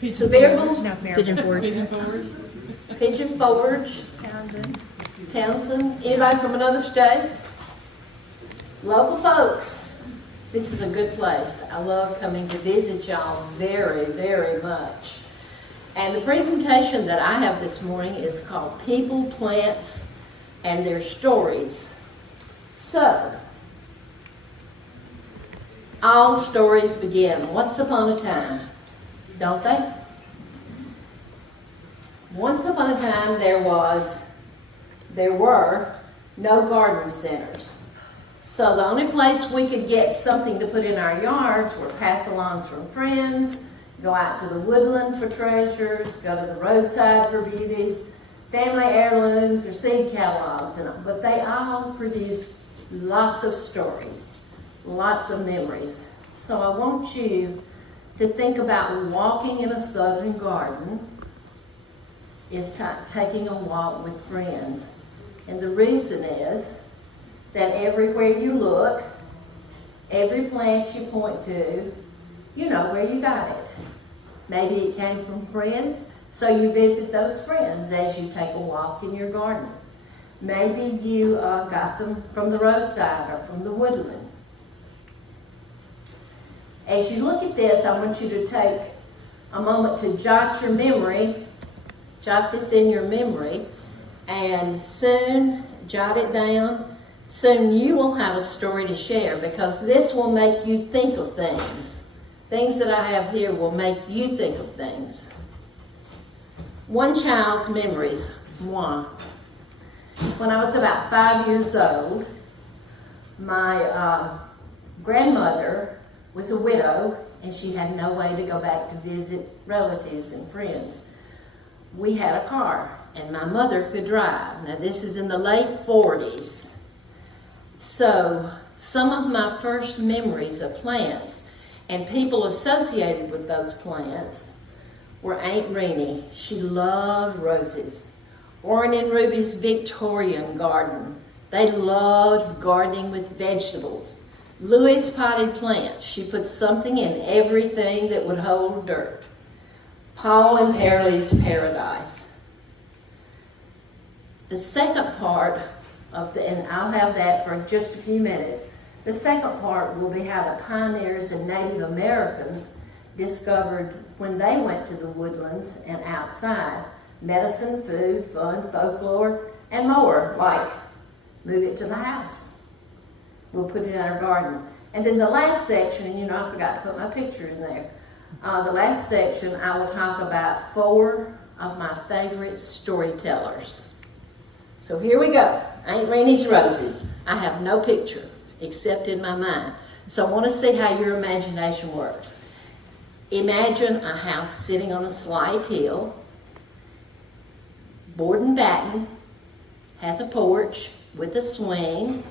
Sevierville, Pigeon Forge. Pigeon Forge, Townsend. Anybody from another state? Local folks. This is a good place. I love coming to visit y'all very, very much. And the presentation that I have this morning is called People, Plants, and Their Stories. So, all stories begin once upon a time, don't they? Once upon a time there were no garden centers. So the only place we could get something to put in our yards were pass-alongs from friends, go out to the woodland for treasures, go to the roadside for beauties, family heirlooms or seed catalogs. But they all produced lots of stories, lots of memories. So I want you to think about walking in a southern garden is taking a walk with friends. And the reason is that everywhere you look, every plant you point to, you know where you got it. Maybe it came from friends, so you visit those friends as you take a walk in your garden. Maybe you got them from the roadside or from the woodland. As you look at this, I want you to take a moment to jot this in your memory, and soon, jot it down, soon you will have a story to share, because this will make you think of things. Things that I have here will make you think of things. One child's memories, moi. When I was about 5 years old, my grandmother was a widow, and she had no way to go back to visit relatives and friends. We had a car, and my mother could drive. Now this is in the late 40s. So some of my first memories of plants and people associated with those plants were Aunt Rennie. She loved roses. Orrin and Ruby's Victorian garden. They loved gardening with vegetables. Louie's potted plants. She put something in everything that would hold dirt. Paul and Pearlie's paradise. The second part of and I'll have that for just a few minutes. The second part will be how the pioneers and Native Americans discovered when they went to the woodlands and outside medicine, food, fun, folklore, and more, like move it to the house. We'll put it in our garden. And then the last section, and I forgot to put my picture in there. The last section, I will talk about 4 of my favorite storytellers. So here we go. Aunt Rennie's roses. I have no picture except in my mind. So I want to see how your imagination works. Imagine a house sitting on a slight hill, board and batten, has a porch with a swing,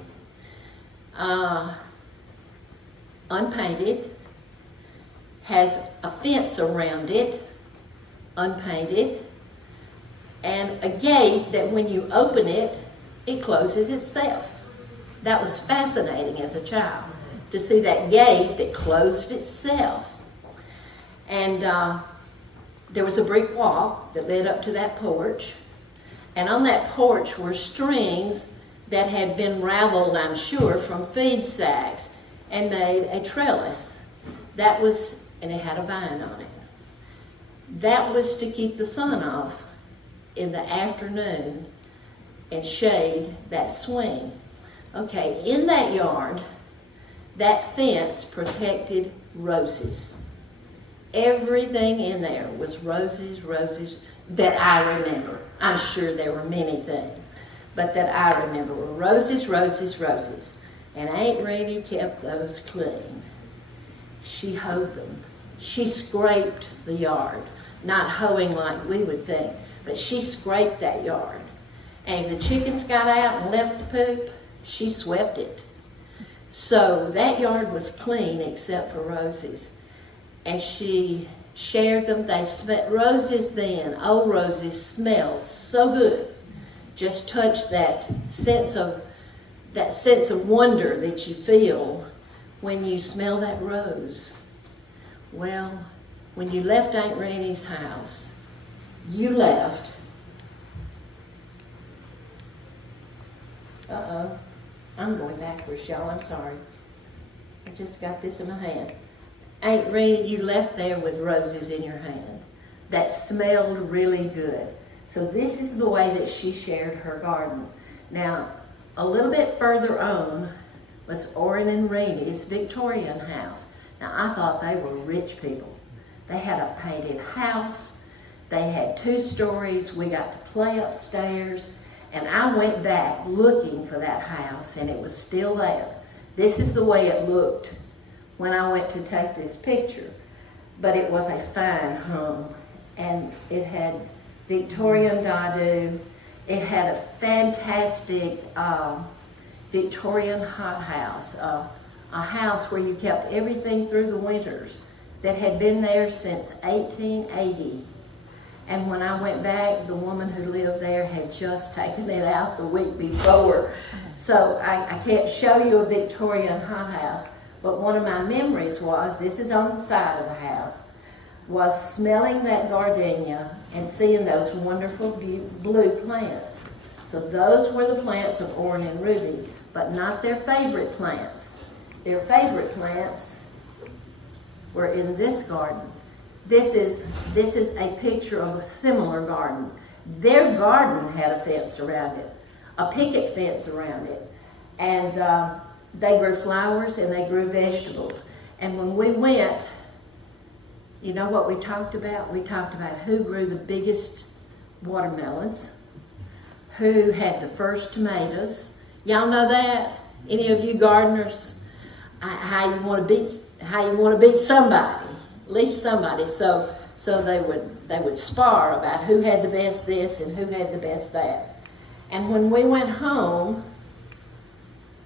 unpainted, has a fence around it, unpainted, and a gate that when you open it, it closes itself. That was fascinating as a child, to see that gate that closed itself. And there was a brick wall that led up to that porch, and on that porch were strings that had been raveled, I'm sure, from feed sacks and made a trellis. That was, and it had a vine on it. That was to keep the sun off in the afternoon and shade that swing. Okay, in that yard, that fence protected roses. Everything in there was roses, roses that I remember. I'm sure there were many things, but that I remember were roses, roses, roses. And Aunt Rennie kept those clean. She hoed them. She scraped the yard, not hoeing like we would think, but she scraped that yard. And if the chickens got out and left the poop, she swept it. So that yard was clean except for roses. And she shared them. They smelled, roses then, old roses smell so good. Just touch that sense of wonder that you feel when you smell that rose. Well, when you left Aunt Ranny's house, you left. Uh-oh. I'm going backwards, y'all. I'm sorry. I just got this in my hand. Aunt Ranny, you left there with roses in your hand that smelled really good. So this is the way that she shared her garden. Now, a little bit further on was Orrin and Rennie's Victorian house. Now, I thought they were rich people. They had a painted house. They had 2 stories. We got to play upstairs. And I went back looking for that house, and it was still there. This is the way it looked when I went to take this picture. But it was a fine home. And it had Victorian Dadu. It had a fantastic Victorian hothouse, a house where you kept everything through the winters that had been there since 1880. And when I went back, the woman who lived there had just taken it out the week before. So I can't show you a Victorian hothouse, but one of my memories was, this is on the side of the house, was smelling that gardenia and seeing those wonderful blue plants. So those were the plants of Orrin and Ruby, but not their favorite plants. Their favorite plants were in this garden. This is a picture of a similar garden. Their garden had a fence around it, a picket fence around it. And they grew flowers and they grew vegetables. And when we went, you know what we talked about? We talked about who grew the biggest watermelons, who had the first tomatoes. Y'all know that? Any of you gardeners? How you want to beat somebody, at least somebody. So they would spar about who had the best this and who had the best that. And when we went home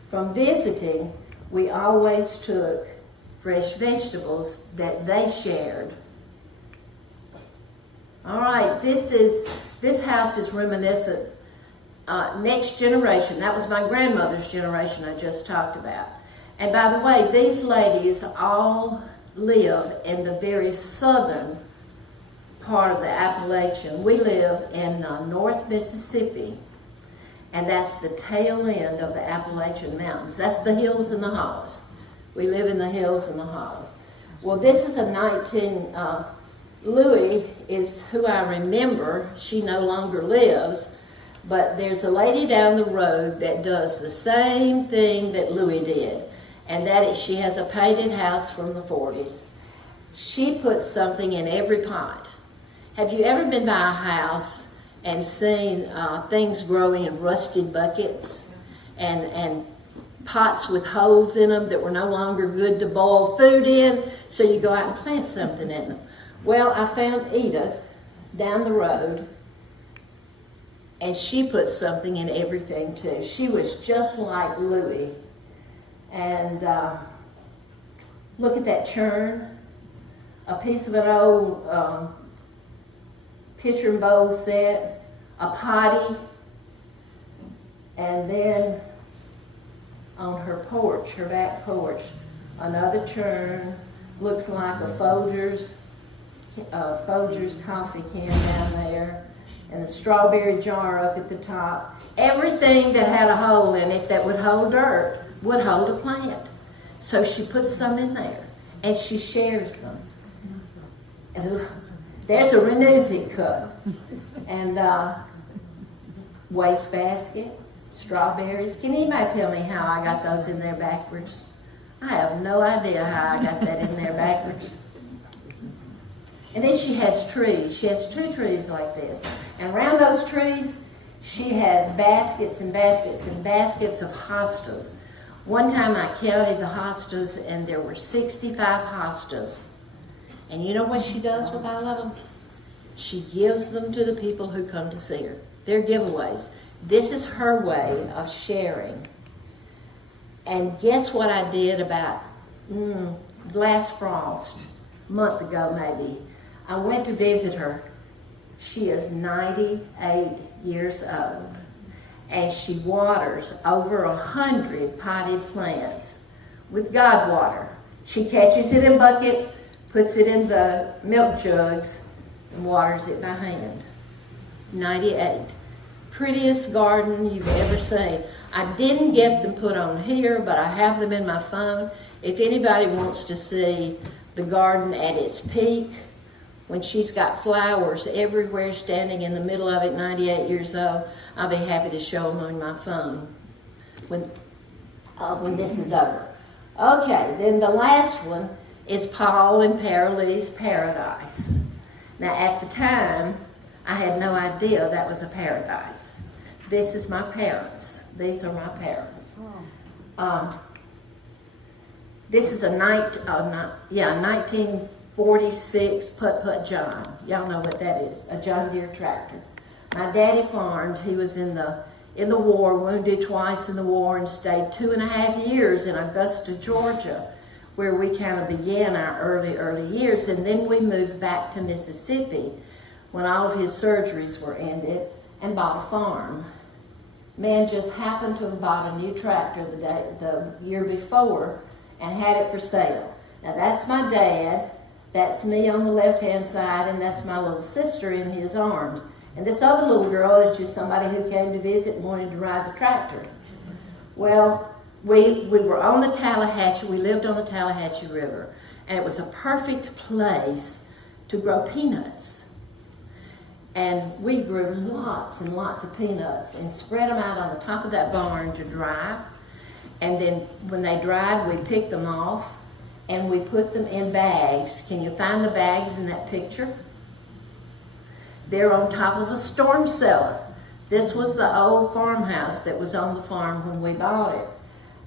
from visiting, we always took fresh vegetables that they shared. All right, this house is reminiscent. Next generation, that was my grandmother's generation I just talked about. And by the way, these ladies all live in the very southern part of the Appalachian. We live in North Mississippi, and that's the tail end of the Appalachian Mountains. That's the hills and the hollows. We live in the hills and the hollows. Well, this is a Louie is who I remember. She no longer lives, but there's a lady down the road that does the same thing that Louie did, and that is she has a painted house from the 40s. She puts something in every pot. Have you ever been by a house and seen things growing in rusted buckets and pots with holes in them that were no longer good to boil food in, so you go out and plant something in them? Well, I found Edith down the road, and she put something in everything too. She was just like Louie. And look at that churn, a piece of an old pitcher and bowl set, a potty, and then on her porch, her back porch, another churn, looks like a Folgers coffee can down there, and the strawberry jar up at the top. Everything that had a hole in it that would hold dirt would hold a plant. So she puts some in there, and she shares them. And there's a renuzzi cup, and wastebasket, strawberries. Can anybody tell me how I got those in there backwards? I have no idea how I got that in there backwards. And then she has trees. She has 2 trees like this. And around those trees, she has baskets and baskets and baskets of hostas. One time I counted the hostas, and there were 65 hostas. And you know what she does with all of them? She gives them to the people who come to see her. They're giveaways. This is her way of sharing. And guess what I did about last frost, a month ago maybe? I went to visit her. She is 98 years old, and she waters over 100 potted plants with God water. She catches it in buckets, puts it in the milk jugs, and waters it by hand. 98. Prettiest garden you've ever seen. I didn't get them put on here, but I have them in my phone. If anybody wants to see the garden at its peak, when she's got flowers everywhere standing in the middle of it, 98 years old, I'll be happy to show them on my phone when this is over. Okay, then the last one is Paul and Paraly's Paradise. Now at the time, I had no idea that was a paradise. This is my parents. These are my parents. This is a 1946 Putt-Putt John. Y'all know what that is, a John Deere tractor. My daddy farmed. He was in the war, wounded twice in the war, and stayed 2.5 years in Augusta, Georgia, where we kind of began our early years. And then we moved back to Mississippi when all of his surgeries were ended and bought a farm. Man just happened to have bought a new tractor the year before and had it for sale. Now that's my dad, that's me on the left-hand side, and that's my little sister in his arms. And this other little girl is just somebody who came to visit and wanted to ride the tractor. Well, we were on the Tallahatchie, we lived on the Tallahatchie River, and it was a perfect place to grow peanuts. And we grew lots and lots of peanuts and spread them out on the top of that barn to dry. And then when they dried, we picked them off and we put them in bags. Can you find the bags in that picture? They're on top of a storm cellar. This was the old farmhouse that was on the farm when we bought it.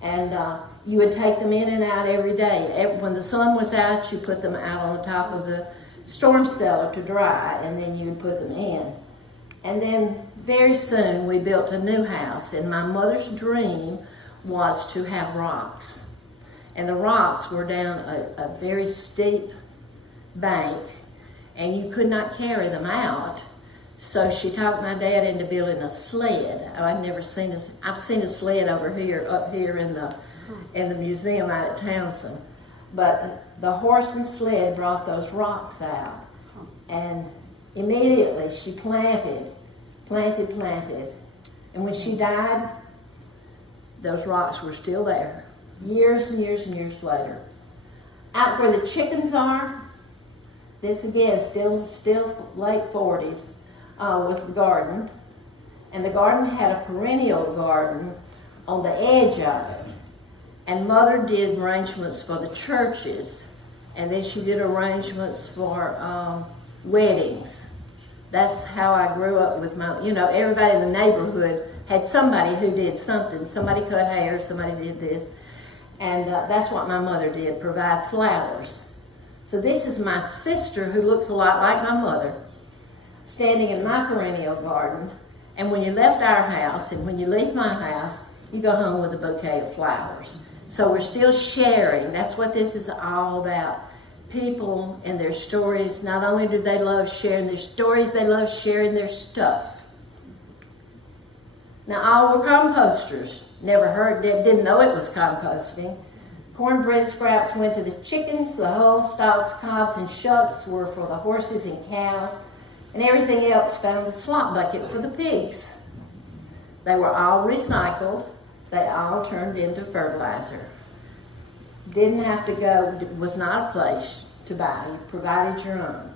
And you would take them in and out every day. When the sun was out, you put them out on the top of the storm cellar to dry, and then you would put them in. And then very soon we built a new house, and my mother's dream was to have rocks. And the rocks were down a very steep bank, and you could not carry them out. So she talked my dad into building a sled. I've seen a sled up here in the museum out at Townsend. But the horse and sled brought those rocks out. And immediately she planted. And when she died, those rocks were still there. Years and years and years later. Out where the chickens are, this again, still late 40s, was the garden. And the garden had a perennial garden on the edge of it. And Mother did arrangements for the churches, and then she did arrangements for weddings. That's how I grew up with everybody in the neighborhood had somebody who did something. Somebody cut hair, somebody did this. And that's what my mother did, provide flowers. So this is my sister, who looks a lot like my mother, standing in my perennial garden. And when you left our house, and when you leave my house, you go home with a bouquet of flowers. So we're still sharing. That's what this is all about. People and their stories. Not only do they love sharing their stories, they love sharing their stuff. Now, all were composters. Didn't know it was composting. Cornbread scraps went to the chickens. The hull stalks, cobs, and shucks were for the horses and cows. And everything else found the slop bucket for the pigs. They were all recycled. They all turned into fertilizer. Didn't have to go, was not a place to buy. You provided your own.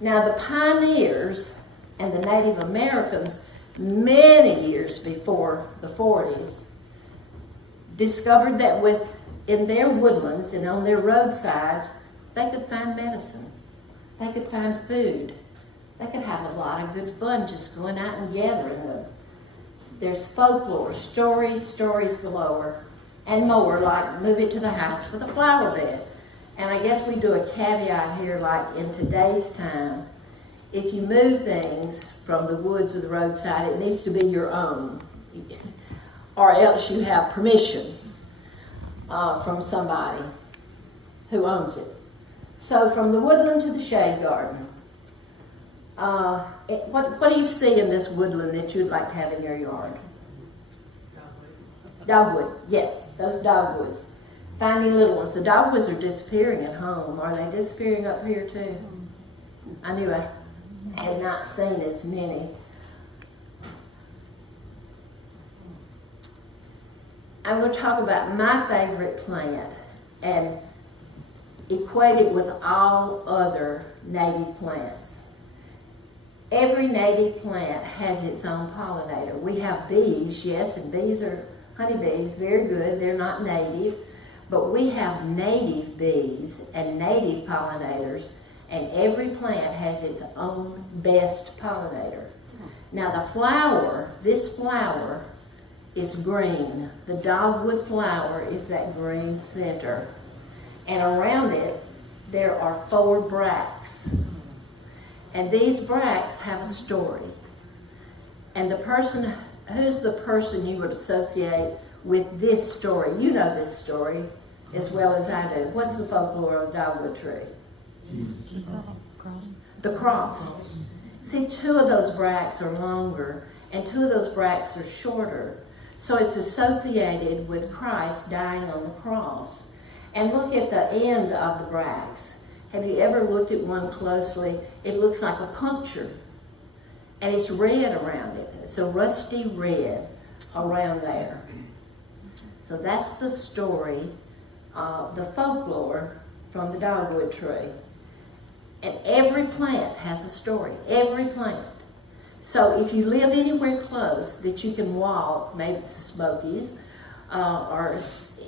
Now the pioneers and the Native Americans, many years before the 40s, discovered that in their woodlands and on their roadsides, they could find medicine. They could find food. They could have a lot of good fun just going out and gathering them. There's folklore, stories galore, and more, like move it to the house for the flower bed. And I guess we do a caveat here, like in today's time, if you move things from the woods or the roadside, it needs to be your own, or else you have permission from somebody who owns it. So from the woodland to the shade garden, what do you see in this woodland that you'd like to have in your yard? Dogwood, yes, those dogwoods. finding little ones. The dogwoods are disappearing at home. Are they disappearing up here too? I knew I had not seen as many. I'm going to talk about my favorite plant and equate it with all other native plants. Every native plant has its own pollinator. We have bees, yes, and bees are honeybees, very good. They're not native, but we have native bees and native pollinators, and every plant has its own best pollinator. Now the flower, this flower is green. The dogwood flower is that green center. And around it, there are 4 bracts. And these bracts have a story. And the person, who's the person you would associate with this story? You know this story as well as I do. What's the folklore of the dogwood tree? Jesus. The cross. See, 2 of those bracts are longer and 2 of those bracts are shorter. So it's associated with Christ dying on the cross. And look at the end of the bracts. Have you ever looked at one closely? It looks like a puncture. And it's red around it. It's a rusty red around there. So that's the story, the folklore from the dogwood tree. And every plant has a story. Every plant. So if you live anywhere close that you can walk, maybe the Smokies, or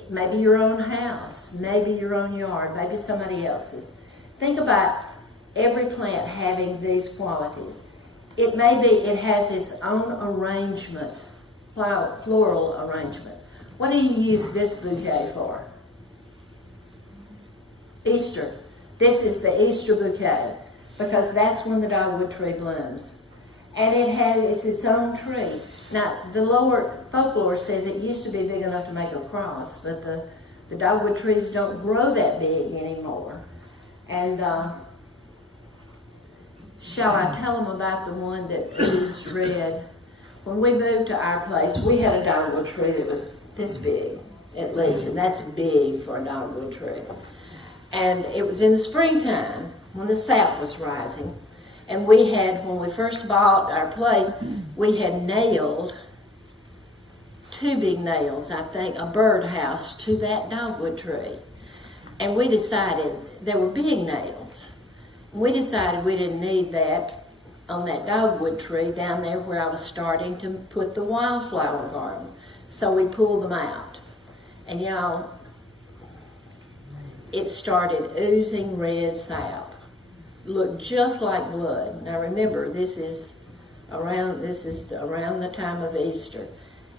maybe your own house, maybe your own yard, maybe somebody else's. Think about every plant having these qualities. It may be, it has its own arrangement, floral arrangement. What do you use this bouquet for? Easter. This is the Easter bouquet because that's when the dogwood tree blooms. And it's its own tree. Now, the lower folklore says it used to be big enough to make a cross, but the dogwood trees don't grow that big anymore. And shall I tell them about the one that is red? When we moved to our place, we had a dogwood tree that was this big, at least, and that's big for a dogwood tree. And it was in the springtime when the sap was rising. And we had, when we first bought our place, we had nailed 2 big nails, I think, a birdhouse to that dogwood tree. And we decided, they were big nails. We decided we didn't need that on that dogwood tree down there where I was starting to put the wildflower garden. So we pulled them out. And y'all, it started oozing red sap. Looked just like blood. Now remember, this is around the time of Easter.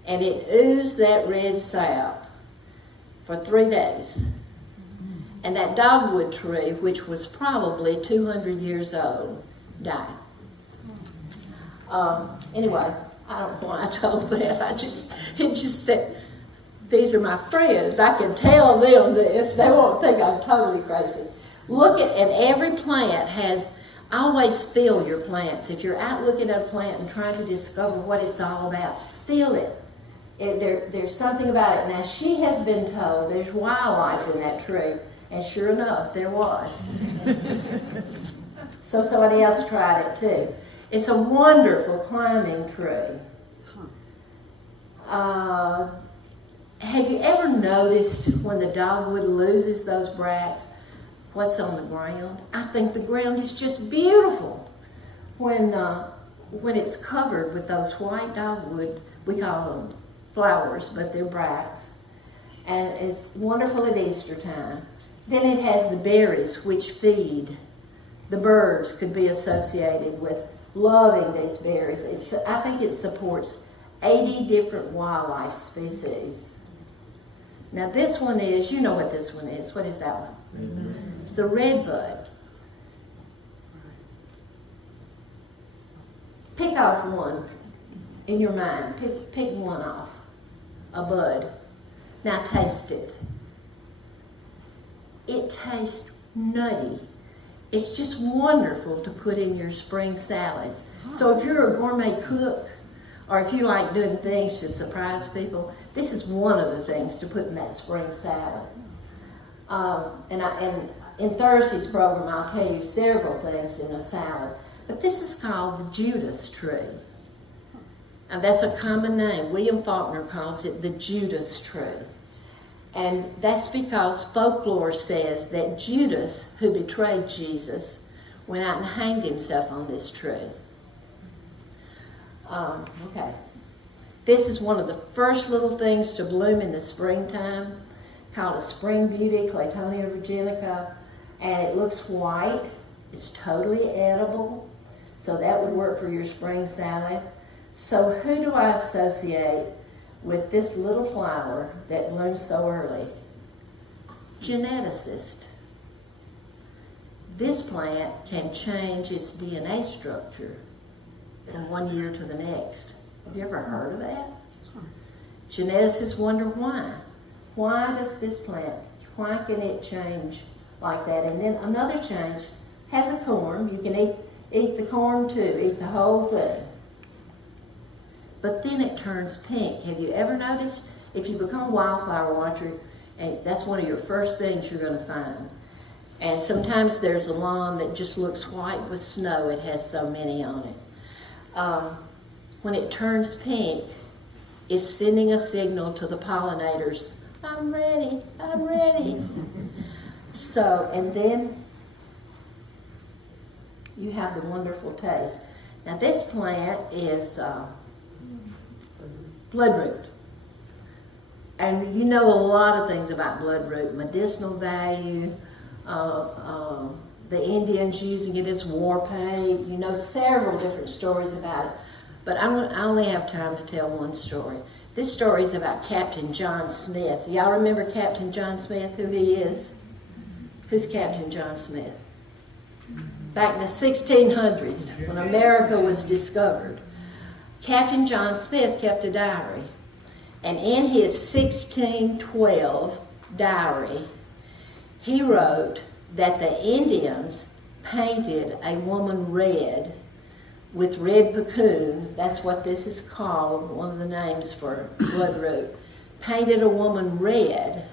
And it oozed that red sap for 3 days. And that dogwood tree, which was probably 200 years old, died. Anyway, I don't know why I told that. It just said, these are my friends. I can tell them this. They won't think I'm totally crazy. Look at, and every plant has, always feel your plants. If you're out looking at a plant and trying to discover what it's all about, feel it. There's something about it. Now, she has been told there's wildlife in that tree, and sure enough, there was. So somebody else tried it too. It's a wonderful climbing tree. Have you ever noticed when the dogwood loses those bracts, what's on the ground? I think the ground is just beautiful. When it's covered with those white dogwood, we call them flowers, but they're bracts. And it's wonderful at Easter time. Then it has the berries which feed. The birds could be associated with loving these berries. I think it supports 80 different wildlife species. Now this one is, you know what this one is. What is that one? Mm-hmm. It's the redbud. Pick off one in your mind. Pick one off. A bud. Now taste it. It tastes nutty. It's just wonderful to put in your spring salads. So if you're a gourmet cook, or if you like doing things to surprise people, this is one of the things to put in that spring salad. And in Thursday's program, I'll tell you several things in a salad. But this is called the Judas tree. And that's a common name. William Faulkner calls it the Judas tree. And that's because folklore says that Judas, who betrayed Jesus, went out and hanged himself on this tree. Okay. This is one of the first little things to bloom in the springtime, called a spring beauty, Claytonia virginica, and it looks white. It's totally edible, so that would work for your spring salad. So who do I associate with this little flower that blooms so early? Geneticist. This plant can change its DNA structure from one year to the next. Have you ever heard of that? Geneticists wonder why. Why does this plant, why can it change like that? And then another change has a corm. You can eat the corm too, eat the whole thing. But then it turns pink. Have you ever noticed, if you become a wildflower watcher, and that's one of your first things you're going to find. And sometimes there's a lawn that just looks white with snow. It has so many on it. When it turns pink, it's sending a signal to the pollinators, I'm ready, I'm ready. So, and then you have the wonderful taste. Now this plant is bloodroot. And you know a lot of things about bloodroot, medicinal value, the Indians using it as war paint. You know several different stories about it. But I only have time to tell one story. This story is about Captain John Smith. Y'all remember Captain John Smith, who he is? Who's Captain John Smith? Back in the 1600s, when America was discovered, Captain John Smith kept a diary. And in his 1612 diary, he wrote that the Indians painted a woman red with red puccoon. That's what this is called, one of the names for bloodroot. Painted a woman red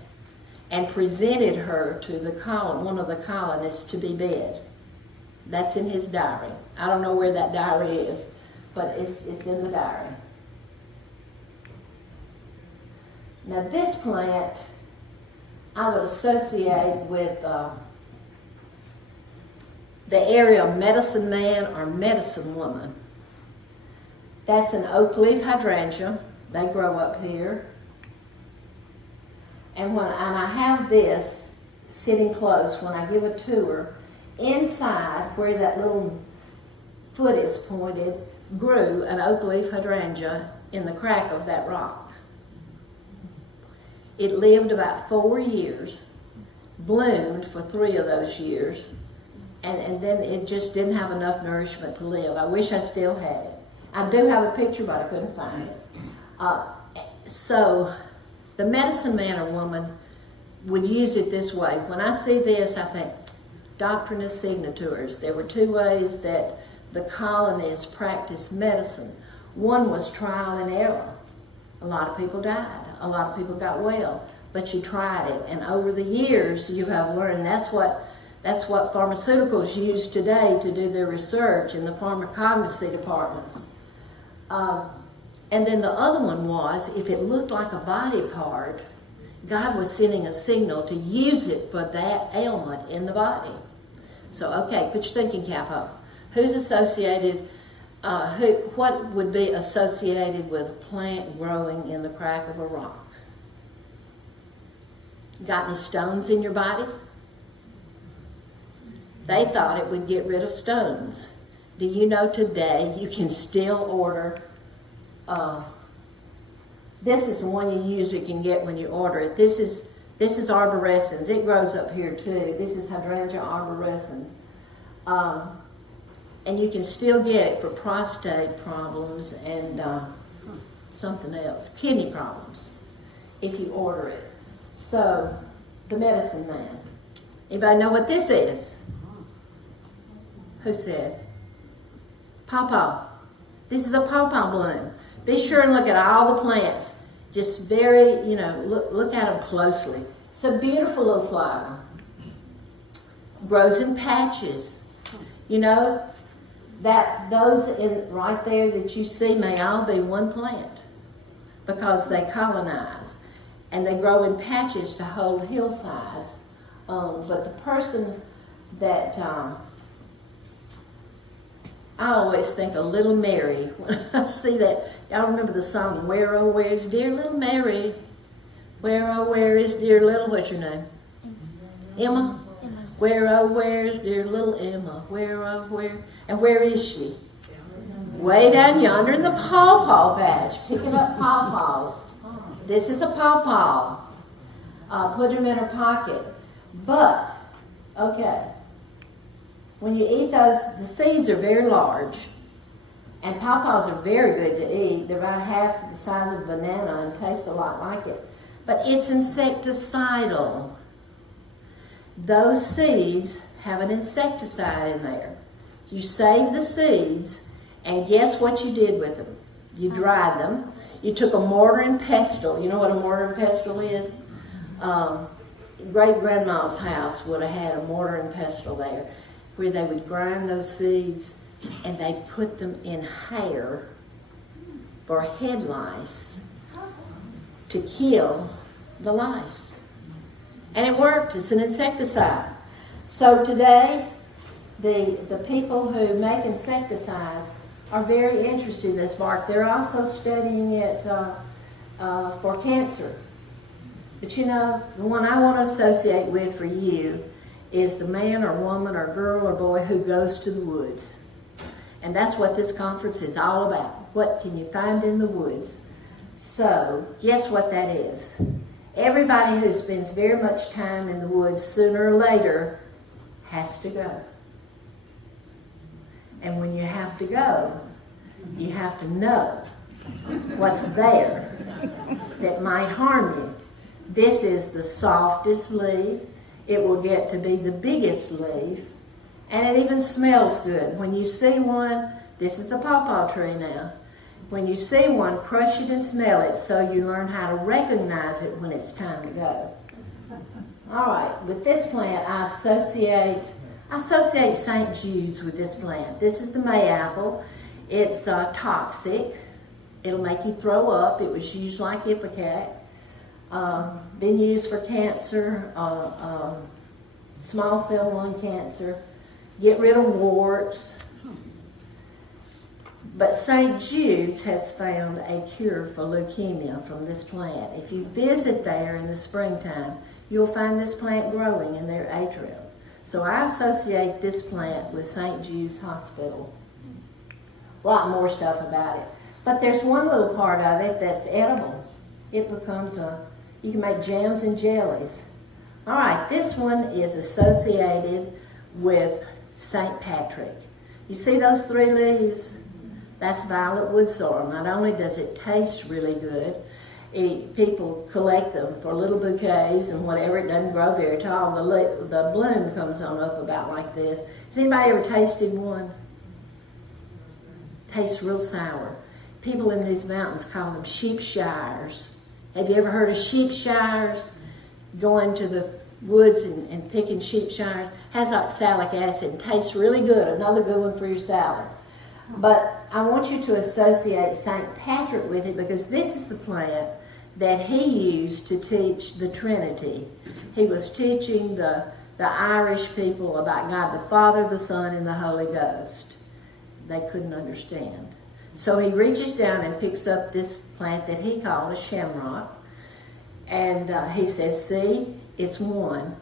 and presented her to one of the colonists to be bed. That's in his diary. I don't know where that diary is, but it's in the diary. Now this plant I would associate with the area of medicine man or medicine woman. That's an oak leaf hydrangea. They grow up here. And I have this sitting close when I give a tour. Inside, where that little foot is pointed, grew an oak leaf hydrangea in the crack of that rock. It lived about 4 years, bloomed for 3 of those years, and then it just didn't have enough nourishment to live. I wish I still had it. I do have a picture, but I couldn't find it. So the medicine man or woman would use it this way. When I see this, I think, doctrina signatures. There were 2 ways that the colonists practiced medicine. One was trial and error. A lot of people died. A lot of people got well, but you tried it. And over the years, you have learned that's what pharmaceuticals use today to do their research in the pharmacognosy departments. And then the other one was, if it looked like a body part, God was sending a signal to use it for that ailment in the body. So, okay, put your thinking cap on. Who's associated, what would be associated with a plant growing in the crack of a rock? Got any stones in your body? They thought it would get rid of stones. Do you know today you can still order, this is the one you usually can get when you order it. This is arborescens. It grows up here too. This is hydrangea arborescens. And you can still get it for prostate problems and something else, kidney problems, if you order it. So, the medicine man. Anybody know what this is? Who said? Pawpaw. This is a pawpaw bloom. Be sure and look at all the plants. Just very, look at them closely. It's a beautiful little flower. Grows in patches. You know, that those right there that you see may all be one plant because they colonize. And they grow in patches to hold hillsides. But the person that, I always think of Little Mary. When I see that, y'all remember the song, Where, oh, where's dear little Mary? Where, oh, where is dear little, what's your name? Emma? Where, oh, where's dear little Emma? Where, oh, where? And where is she? Way down yonder in the pawpaw patch, picking up pawpaws. This is a pawpaw. Put them in her pocket. But, okay, when you eat those, the seeds are very large. And pawpaws are very good to eat. They're about half the size of a banana and taste a lot like it. But it's insecticidal. Those seeds have an insecticide in there. You save the seeds, and guess what you did with them? You dried them. You took a mortar and pestle. You know what a mortar and pestle is? Great-grandma's house would have had a mortar and pestle there where they would grind those seeds and they'd put them in hair for head lice to kill the lice. And it worked. It's an insecticide. So today, the people who make insecticides are very interested in this bark. They're also studying it for cancer. But you know, the one I want to associate with for you is the man or woman or girl or boy who goes to the woods. And that's what this conference is all about. What can you find in the woods? So, guess what that is? Everybody who spends very much time in the woods sooner or later has to go. And when you have to go, you have to know what's there that might harm you. This is the softest leaf. It will get to be the biggest leaf. And it even smells good. When you see one, this is the pawpaw tree now. When you see one, crush it and smell it so you learn how to recognize it when it's time to go. All right, with this plant, I associate St. Jude's with this plant. This is the mayapple. It's toxic. It'll make you throw up. It was used like Ipecac. Been used for cancer, small cell lung cancer, get rid of warts. But St. Jude's has found a cure for leukemia from this plant. If you visit there in the springtime, you'll find this plant growing in their atrium. So I associate this plant with St. Jude's Hospital. A lot more stuff about it. But there's one little part of it that's edible. It becomes you can make jams and jellies. All right, this one is associated with St. Patrick. You see those 3 leaves? That's violet wood sorrel. Not only does it taste really good, people collect them for little bouquets and whatever. It doesn't grow very tall. The bloom comes on up about like this. Has anybody ever tasted one? Tastes real sour. People in these mountains call them sheepshires. Have you ever heard of sheepshires? Going to the woods and picking sheepshires. Has oxalic acid and tastes really good. Another good one for your salad. But I want you to associate St. Patrick with it because this is the plant that he used to teach the Trinity. He was teaching the Irish people about God the Father, the Son, and the Holy Ghost. They couldn't understand. So he reaches down and picks up this plant that he called a shamrock. And he says, see, it's 1,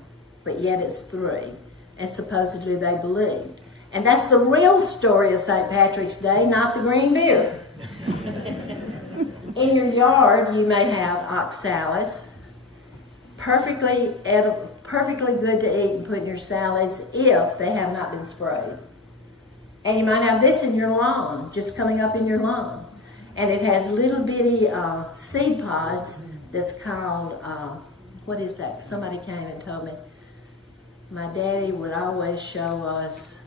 but yet it's 3. And supposedly they believed. And that's the real story of St. Patrick's Day, not the green beer. In your yard, you may have oxalis, perfectly good to eat and put in your salads if they have not been sprayed. And you might have this in your lawn, just coming up in your lawn. And it has little bitty seed pods that's called, what is that? Somebody came and told me. My daddy would always show us,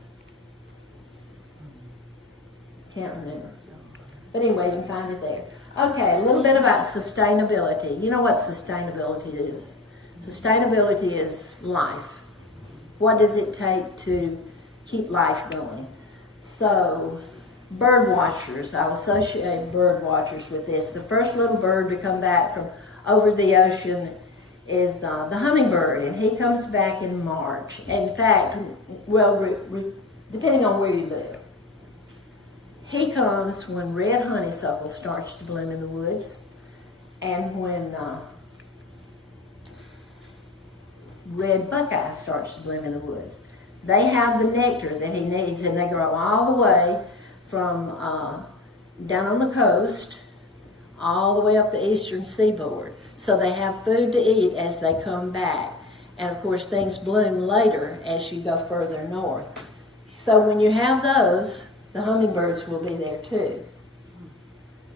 can't remember. But anyway, you can find it there. Okay, a little bit about sustainability. You know what sustainability is? Sustainability is life. What does it take to keep life going? So, bird watchers, I'll associate bird watchers with this. The first little bird to come back from over the ocean is the hummingbird, and he comes back in March. In fact, well, depending on where you live, he comes when red honeysuckle starts to bloom in the woods, and when red buckeye starts to bloom in the woods. They have the nectar that he needs, and they grow all the way from down on the coast all the way up the eastern seaboard. So they have food to eat as they come back. And of course things bloom later as you go further north. So when you have those, the hummingbirds will be there too.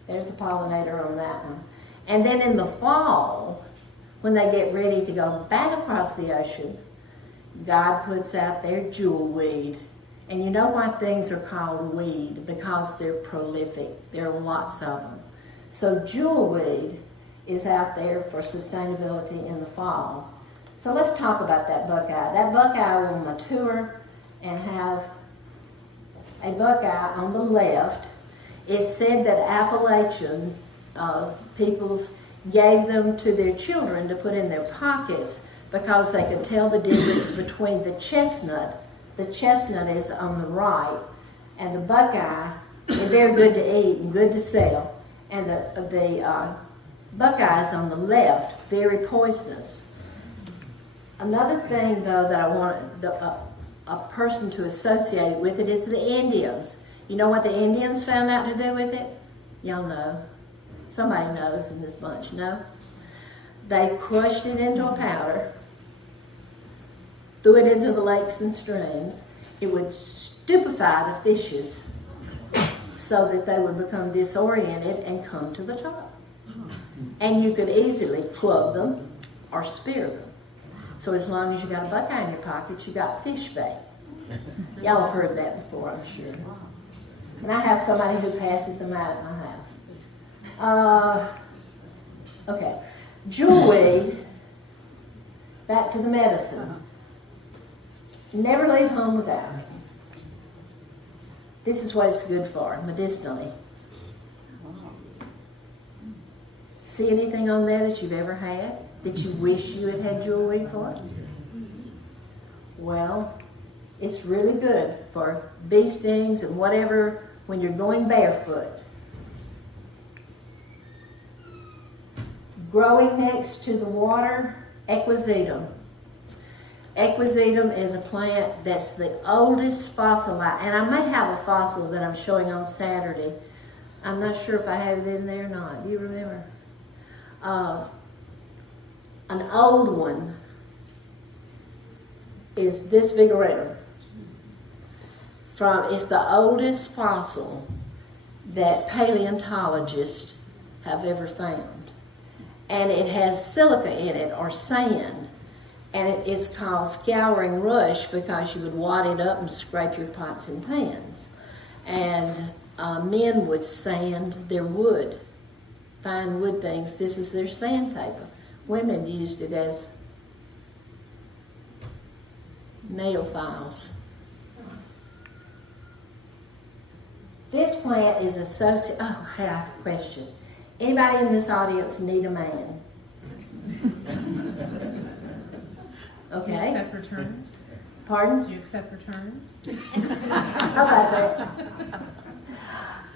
There's a pollinator on that one. And then in the fall, when they get ready to go back across the ocean, God puts out their jewelweed. And you know why things are called weed? Because they're prolific. There are lots of them. So jewelweed is out there for sustainability in the fall. So let's talk about that buckeye. That buckeye will mature and have a buckeye on the left. It's said that Appalachian peoples gave them to their children to put in their pockets because they could tell the difference between the chestnut. The chestnut is on the right, and the buckeye, they're good to eat and good to sell. And the buckeye is on the left, very poisonous. Another thing, though, that I want a person to associate with it is the Indians. You know what the Indians found out to do with it? Y'all know. Somebody knows in this bunch, no? They crushed it into a powder, threw it into the lakes and streams. It would stupefy the fishes so that they would become disoriented and come to the top. And you could easily club them or spear them. So as long as you got a buckeye in your pocket, you got fish bait. Y'all have heard that before, I'm sure. And I have somebody who passes them out at my house. Okay, jewelweed, back to the medicine. Never leave home without it. This is what it's good for, medicinally. See anything on there that you've ever had that you wish you had had jewelweed for? Well, it's really good for bee stings and whatever when you're going barefoot. Growing next to the water, equisetum. Equisetum is a plant that's the oldest fossilized, and I may have a fossil that I'm showing on Saturday. I'm not sure if I have it in there or not. Do you remember? An old one is this vigoretta. It's the oldest fossil that paleontologists have ever found. And it has silica in it, or sand. And it's called scouring rush because you would wad it up and scrape your pots and pans. And men would sand their wood, fine wood things. This is their sandpaper. Women used it as nail files. This plant is associated. Oh, I have a question. Anybody in this audience need a man? Okay. Do you accept returns? Pardon? Do you accept returns? How about that?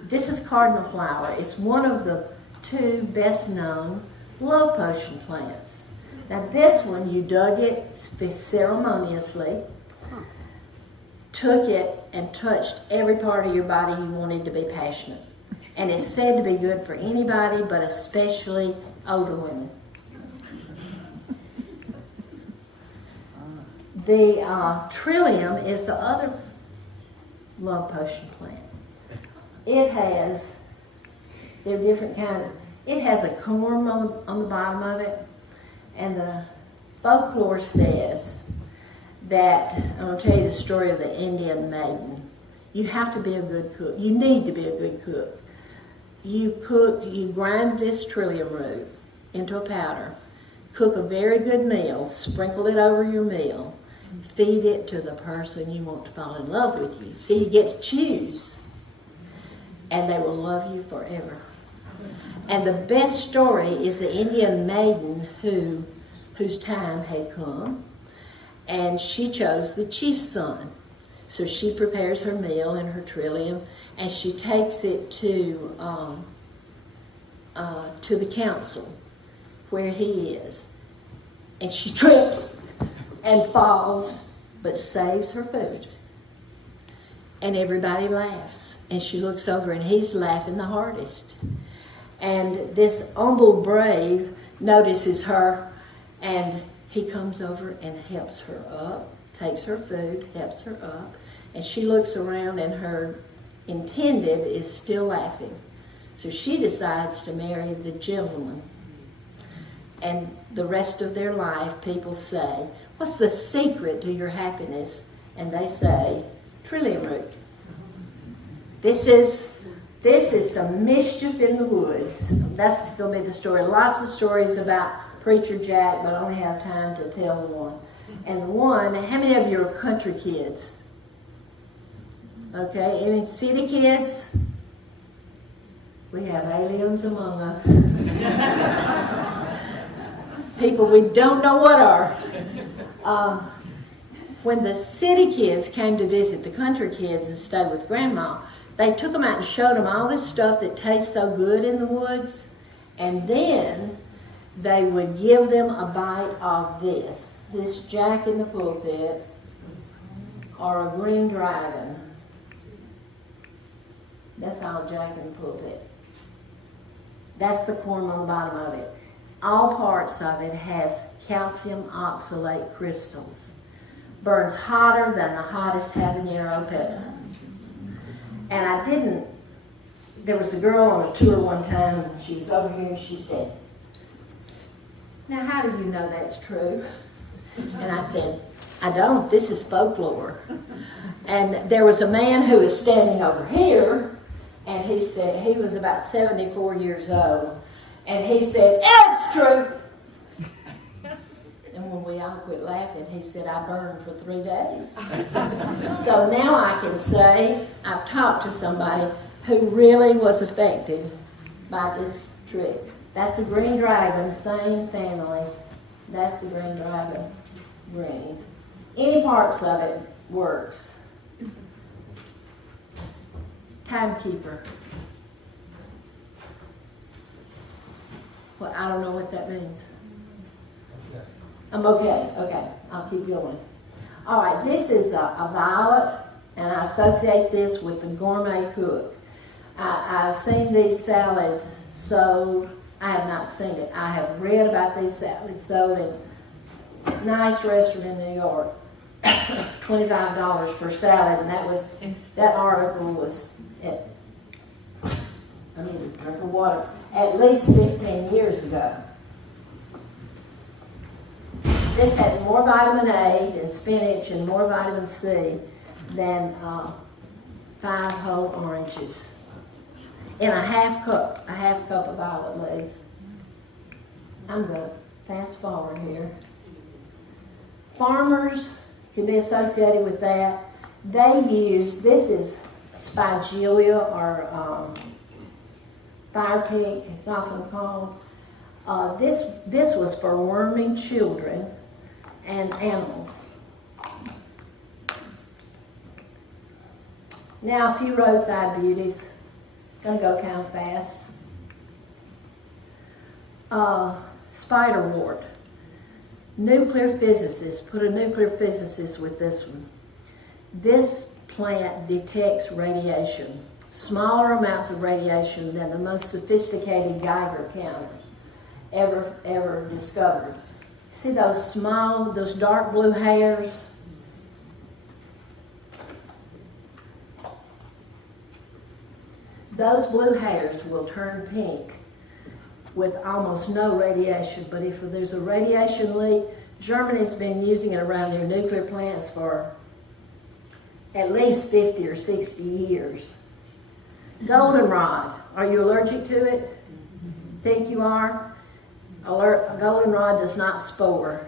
This is cardinal flower. It's one of the two best known love potion plants. Now this one, you dug it ceremoniously, took it and touched every part of your body you wanted to be passionate. And it's said to be good for anybody, but especially older women. The trillium is the other love potion plant. It has, they're different kind of, it has a corm on the bottom of it, and the folklore says that, I'm going to tell you the story of the Indian maiden. You have to be a good cook. You need to be a good cook. You grind this trillium root into a powder, cook a very good meal, sprinkle it over your meal, feed it to the person you want to fall in love with you. See, you get to choose, and they will love you forever. And the best story is the Indian maiden whose time had come, and she chose the chief's son. So she prepares her meal and her trillium, and she takes it to the council where he is. And she trips and falls, but saves her food. And everybody laughs. And she looks over, and he's laughing the hardest. And this humble brave notices her, and he comes over and helps her up, takes her food, helps her up, and she looks around, and her intended is still laughing. So she decides to marry the gentleman. And the rest of their life, people say, "What's the secret to your happiness?" And they say, "Trillium root." This is some mischief in the woods. That's going to be the story. Lots of stories about Preacher Jack, but I only have time to tell one. And one, how many of you are country kids? Okay, any city kids? We have aliens among us. People we don't know what are. When the city kids came to visit the country kids and stayed with Grandma, they took them out and showed them all this stuff that tastes so good in the woods, and then they would give them a bite of this Jack in the pulpit, or a green dragon. That's all Jack in the pulpit. That's the corn on the bottom of it. All parts of it has calcium oxalate crystals. Burns hotter than the hottest habanero pepper. And there was a girl on a tour one time, and she was over here, and she said, "Now, how do you know that's true?" And I said, "I don't. This is folklore." And there was a man who was standing over here, and he said, he was about 74 years old, and he said, "It's true." And when we all quit laughing, he said, "I burned for 3 days." So now I can say I've talked to somebody who really was affected by this trick. That's a green dragon, same family. That's the green dragon, green. Any parts of it works. Timekeeper. Well, I don't know what that means. I'm okay. Okay, I'll keep going. All right, this is a violet, and I associate this with the gourmet cook. I've seen these salads sold. I have not seen it. I have read about these salads sold in a nice restaurant in New York. $25 per salad, and that article was I need a drink of water. At least 15 years ago. This has more vitamin A than spinach and more vitamin C than 5 whole oranges. In a half cup of violet leaves. I'm going to fast forward here. Farmers can be associated with that. They use, this is spigelia or fire pig, it's often called. This was for worming children and animals. Now a few roadside beauties. Gonna go kind of fast. Spiderwort. Nuclear physicists, put a nuclear physicist with this one. This plant detects radiation, smaller amounts of radiation than the most sophisticated Geiger counter ever discovered. See those dark blue hairs? Those blue hairs will turn pink with almost no radiation, but if there's a radiation leak, Germany's been using it around their nuclear plants for at least 50 or 60 years. Goldenrod, are you allergic to it? Think you are? A goldenrod does not spore.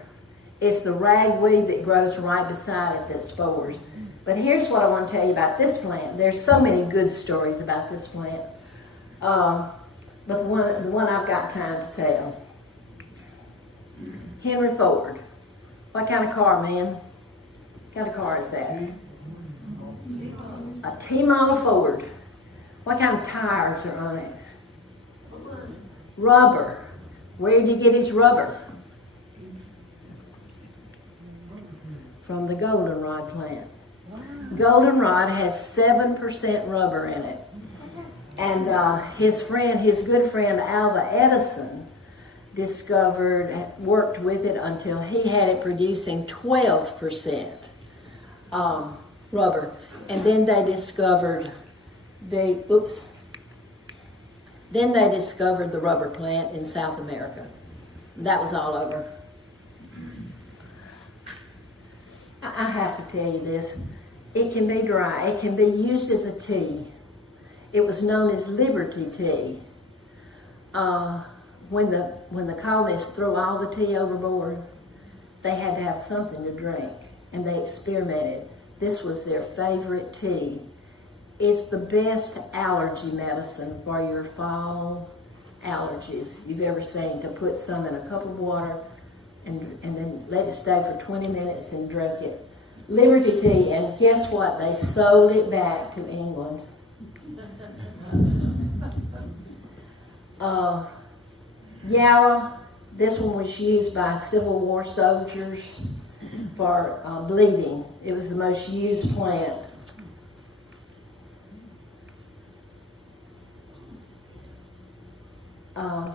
It's the ragweed that grows right beside it that spores. But here's what I want to tell you about this plant. There's so many good stories about this plant. But the one I've got time to tell. Henry Ford. What kind of car, man? What kind of car is that? A T-model Ford. What kind of tires are on it? Rubber. Where did he get his rubber? From the goldenrod plant. Goldenrod has 7% rubber in it. And his good friend Alva Edison worked with it until he had it producing 12% rubber. And then they discovered the rubber plant in South America. That was all over. I have to tell you this. It can be dry. It can be used as a tea. It was known as Liberty tea. When the colonists threw all the tea overboard, they had to have something to drink, and they experimented. This was their favorite tea. It's the best allergy medicine for your fall allergies you've ever seen, to put some in a cup of water and then let it stay for 20 minutes and drink it. Liberty tea, and guess what? They sold it back to England. Yarrow, this one was used by Civil War soldiers for bleeding. It was the most used plant.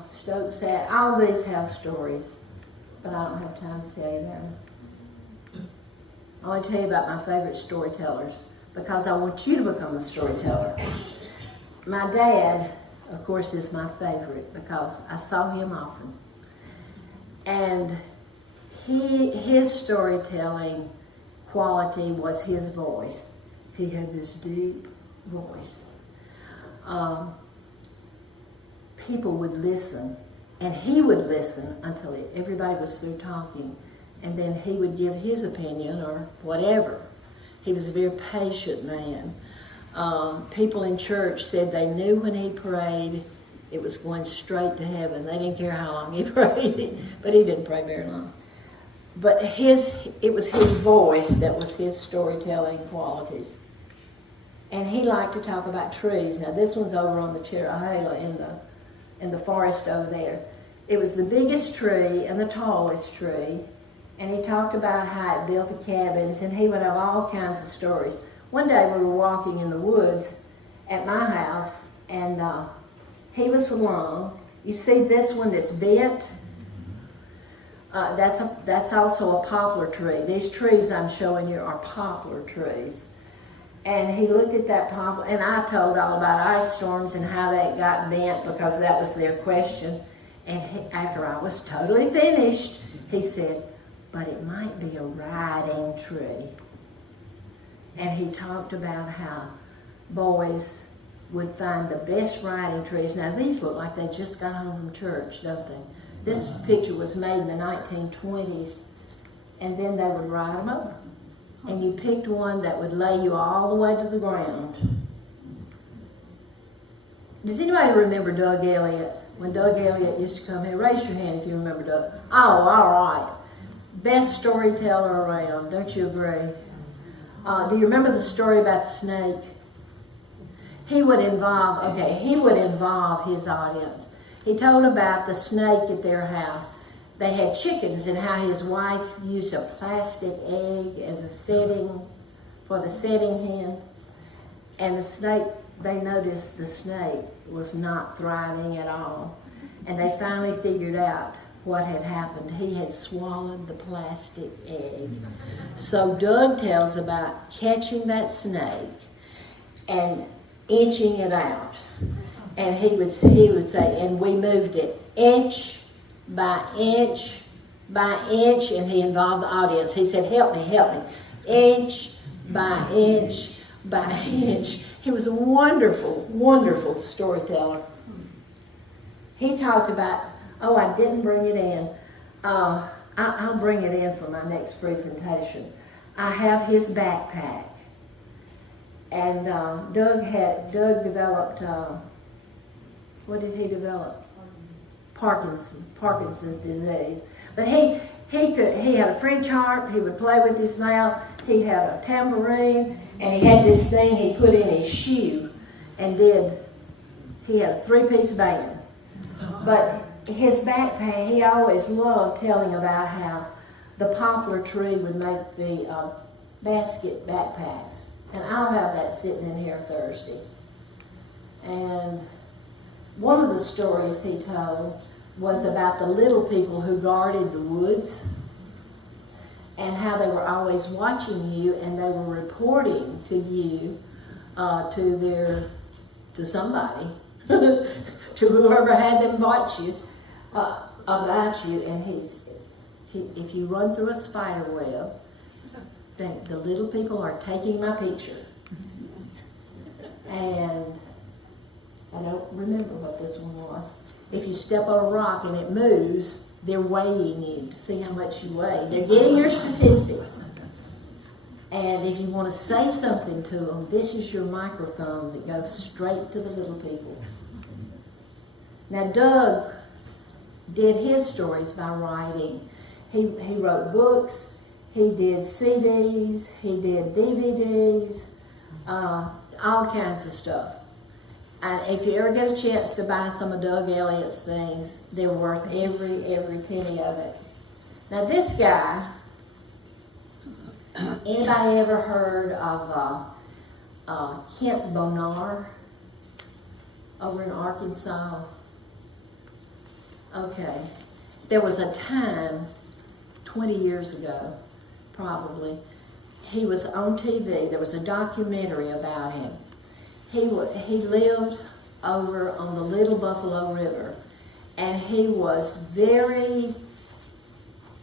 Stokes hat, all these have stories, but I don't have time to tell you them. I want to tell you about my favorite storytellers, because I want you to become a storyteller. My dad, of course, is my favorite because I saw him often. And his storytelling quality was his voice. He had this deep voice. People would listen, and he would listen until everybody was through talking, and then he would give his opinion or whatever. He was a very patient man. People in church said they knew when he prayed it was going straight to heaven. They didn't care how long he prayed, but he didn't pray very long. But it was his voice that was his storytelling qualities. And he liked to talk about trees. Now this one's over on the Sherra in the forest over there. It was the biggest tree and the tallest tree. And he talked about how it built the cabins, and he would have all kinds of stories. One day we were walking in the woods at my house, and he was alone. You see this one that's bent? That's also a poplar tree. These trees I'm showing you are poplar trees. And he looked at that poplar, and I told all about ice storms and how that got bent, because that was their question. And after I was totally finished, he said, but it might be a riding tree. And he talked about how boys would find the best riding trees. Now these look like they just got home from church, don't they? This picture was made in the 1920s, and then they would ride them over. And you picked one that would lay you all the way to the ground. Does anybody remember Doug Elliott? When Doug Elliott used to come here, raise your hand if you remember Doug. Oh, all right. Best storyteller around, don't you agree? Do you remember the story about the snake? He would involve his audience. He told about the snake at their house. They had chickens, and how his wife used a plastic egg as a setting for the setting hen. And the snake, they noticed the snake was not thriving at all. And they finally figured out what had happened. He had swallowed the plastic egg. So Doug tells about catching that snake and inching it out. And he would say, and we moved it inch by inch by inch, and he involved the audience. He said, help me, inch by inch by inch. He was a wonderful, wonderful storyteller. He talked about Oh, I didn't bring it in. I'll bring it in for my next presentation. I have his backpack. And Doug developed, what did he develop? Parkinson's disease. But he had a French harp, he would play with his mouth, he had a tambourine, and he had this thing he put in his shoe and he had a 3-piece band. But his backpack, he always loved telling about how the poplar tree would make the basket backpacks. And I'll have that sitting in here Thursday. And one of the stories he told was about the little people who guarded the woods and how they were always watching you and they were reporting to you, to somebody, to whoever had them about you. And if you run through a spider web, the little people are taking my picture. And I don't remember what this one was. If you step on a rock and it moves, they're weighing you to see how much you weigh. They're getting your statistics. And if you want to say something to them, this is your microphone that goes straight to the little people. Now, Doug did his stories by writing. He wrote books. He did CDs, he did DVDs, all kinds of stuff. And if you ever get a chance to buy some of Doug Elliott's things, they're worth every penny of it. Now this guy, anybody ever heard of Kent Bonar over in Arkansas? Okay, there was a time 20 years ago, probably, he was on TV. There was a documentary about him. He lived over on the Little Buffalo River, and he was very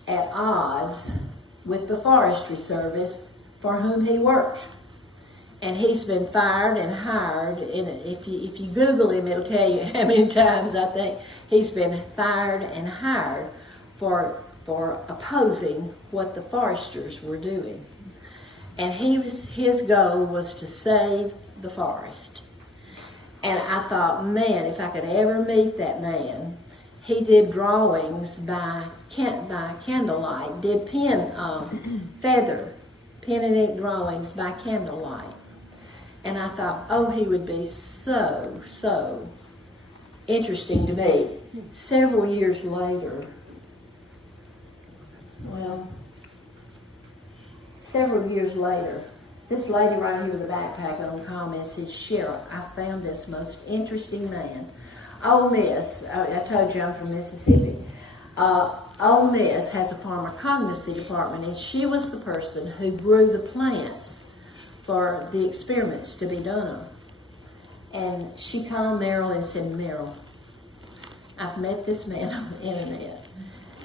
at odds with the Forestry Service for whom he worked. And he's been fired and hired. And if you Google him, it'll tell you how many times I think he's been fired and hired for opposing what the foresters were doing. And his goal was to save the forest. And I thought, man, if I could ever meet that man. He did drawings by candlelight, did pen and ink drawings by candlelight. And I thought, oh, he would be so interesting to me. Several years later, this lady right here with a backpack on called me and said, Sherra, I found this most interesting man. Ole Miss, I told you I'm from Mississippi. Ole Miss has a pharmacognosy department, and she was the person who grew the plants for the experiments to be done on. And she called Meryl and said, Meryl, I've met this man on the internet.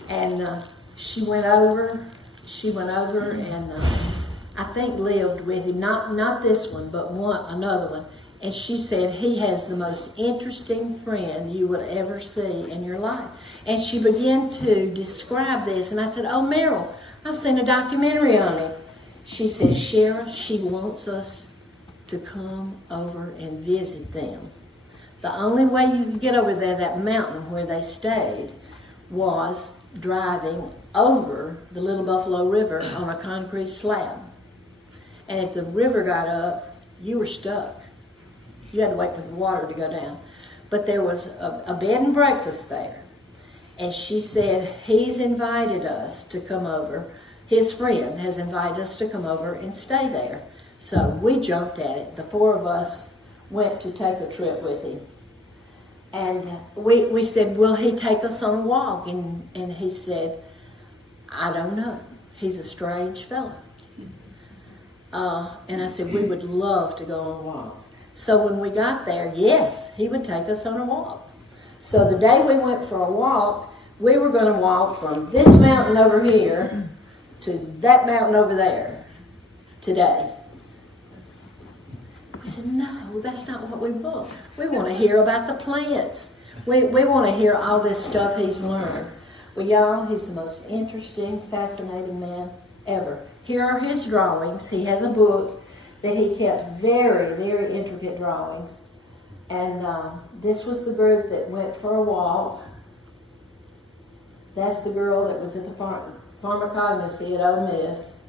And she went over and I think lived with him, not this one, but another one. And she said, he has the most interesting friend you would ever see in your life. And she began to describe this. And I said, oh, Meryl, I've seen a documentary on him. She said, Sherra, she wants us to come over and visit them. The only way you could get over there, that mountain where they stayed, was driving over the Little Buffalo River on a concrete slab. And if the river got up, you were stuck. You had to wait for the water to go down. But there was a bed and breakfast there. And she said, he's invited us to come over. His friend has invited us to come over and stay there. So we jumped at it. The four of us went to take a trip with him. And we said, will he take us on a walk? And he said, I don't know. He's a strange fellow. And I said, we would love to go on a walk. So when we got there, yes, he would take us on a walk. So the day we went for a walk, we were going to walk from this mountain over here to that mountain over there today. We said, no, that's not what we want. We want to hear about the plants. We want to hear all this stuff he's learned. Well, y'all, he's the most interesting, fascinating man ever. Here are his drawings. He has a book that he kept very, very intricate drawings. And this was the group that went for a walk. That's the girl that was at the pharmacognosy at Ole Miss.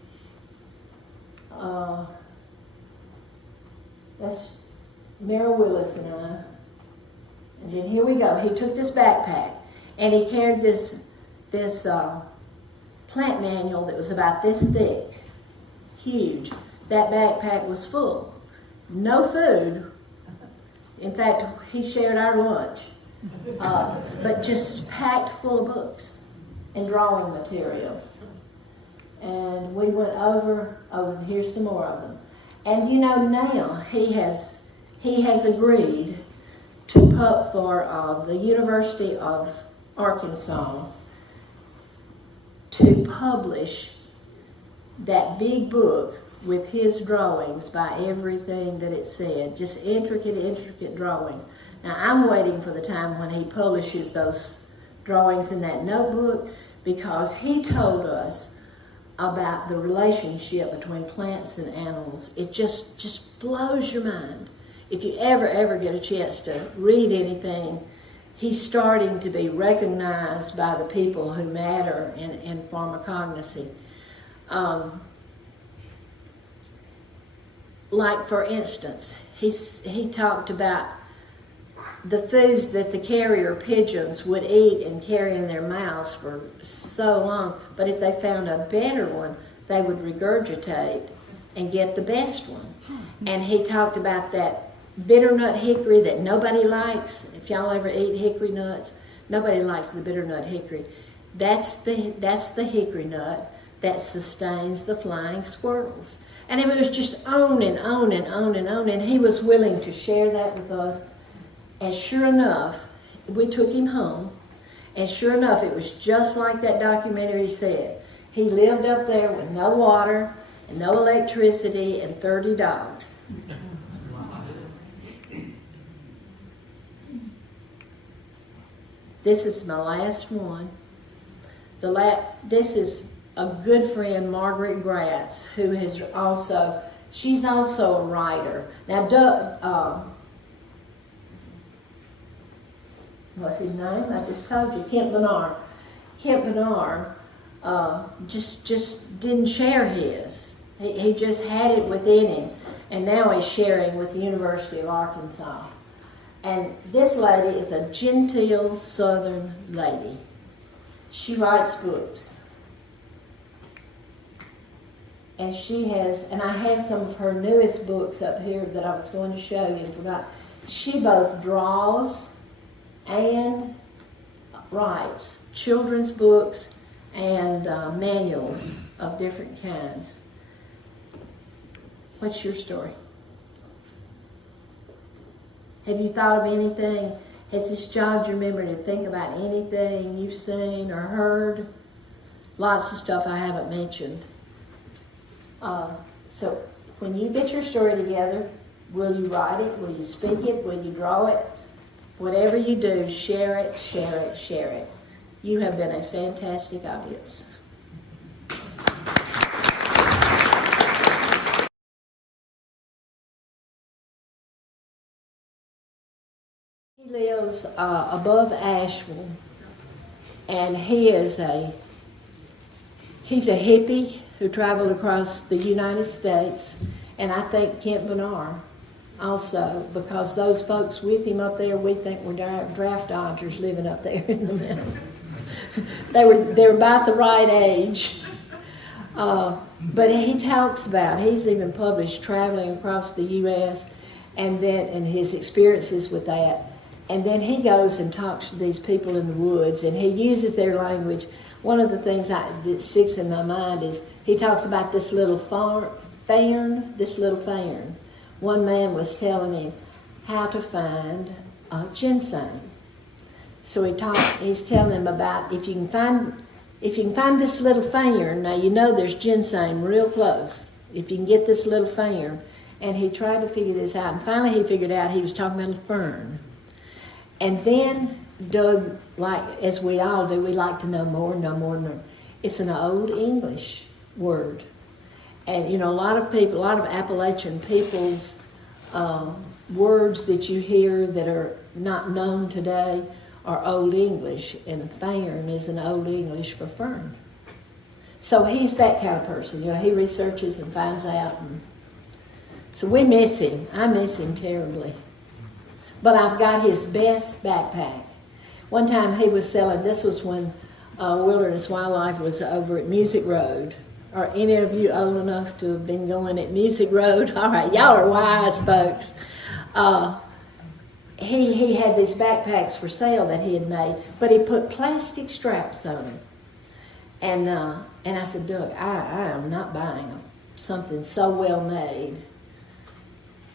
That's Mara Willis and I. And then here we go. He took this backpack and he carried this plant manual that was about this thick, huge. That backpack was full. No food. In fact, he shared our lunch, but just packed full of books and drawing materials. And we went over, here's some more of them. And you know, now he has agreed to put for the University of Arkansas to publish that big book with his drawings by everything that it said, just intricate drawings. Now I'm waiting for the time when he publishes those drawings in that notebook, because he told us about the relationship between plants and animals. It just blows your mind. If you ever get a chance to read anything, he's starting to be recognized by the people who matter in pharmacognosy. Like, for instance, he talked about the foods that the carrier pigeons would eat and carry in their mouths for so long, but if they found a better one, they would regurgitate and get the best one. And he talked about that bitternut hickory that nobody likes. If y'all ever eat hickory nuts, nobody likes the bitternut hickory. That's the hickory nut that sustains the flying squirrels. And it was just on and on and on and on, and he was willing to share that with us. And sure enough, we took him home, and sure enough, it was just like that documentary said. He lived up there with no water and no electricity and 30 dogs. This is my last one. This is a good friend, Margaret Gratz, who has she's also a writer. Now, what's his name? I just told you, Kent Bernard. Kent Bernard just didn't share his. He just had it within him, and now he's sharing with the University of Arkansas. And this lady is a genteel Southern lady. She writes books. And I had some of her newest books up here that I was going to show you and forgot. She both draws and writes children's books and manuals of different kinds. What's your story? Have you thought of anything? Has this jogged your memory to think about anything you've seen or heard? Lots of stuff I haven't mentioned. So when you get your story together, will you write it? Will you speak it? Will you draw it? Whatever you do, share it, share it, share it. You have been a fantastic audience. He lives above Asheville, and he's a hippie who traveled across the United States, and I think Kent Bernard also, because those folks with him up there, we think were draft dodgers living up there in the middle. They were about the right age. But he talks about, he's even published traveling across the U.S. and his experiences with that. And then he goes and talks to these people in the woods, and he uses their language. One of the things that sticks in my mind is he talks about this little fairn. One man was telling him how to find ginseng. So he's telling him about if you can find this little fairn. Now you know there's ginseng real close. If you can get this little fairn, and he tried to figure this out, and finally he figured out he was talking about a fern. And then Doug, like as we all do, we like to know more, know more, know. It's an old English word. And, you know, a lot of people, a lot of Appalachian people's words that you hear that are not known today are Old English, and Fern is an Old English for fern. So he's that kind of person. You know, he researches and finds out. And so we miss him. I miss him terribly. But I've got his best backpack. One time he was selling, this was when Wilderness Wildlife was over at Music Road. Are any of you old enough to have been going at Music Road? All right, y'all are wise folks. He had these backpacks for sale that he had made, but he put plastic straps on them. And I said, Doug, I am not buying something so well made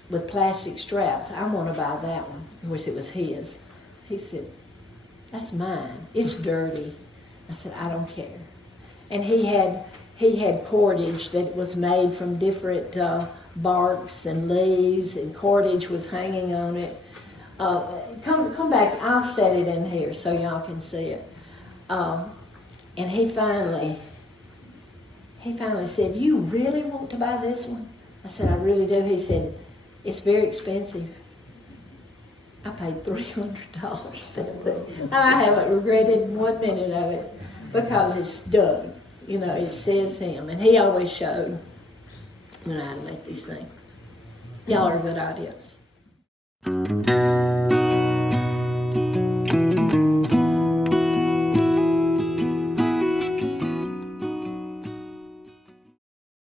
with plastic straps. I want to buy that one. Of course, it was his. He said, that's mine. It's dirty. I said, I don't care. And he had cordage that was made from different barks and leaves, and cordage was hanging on it. Come back. I'll set it in here so y'all can see it. And he finally said, you really want to buy this one? I said, I really do. He said, it's very expensive. I paid $300 for that. And I haven't regretted 1 minute of it because it's Doug. You know, it says him. And he always showed, you know, how to make these things. Y'all are a good audience.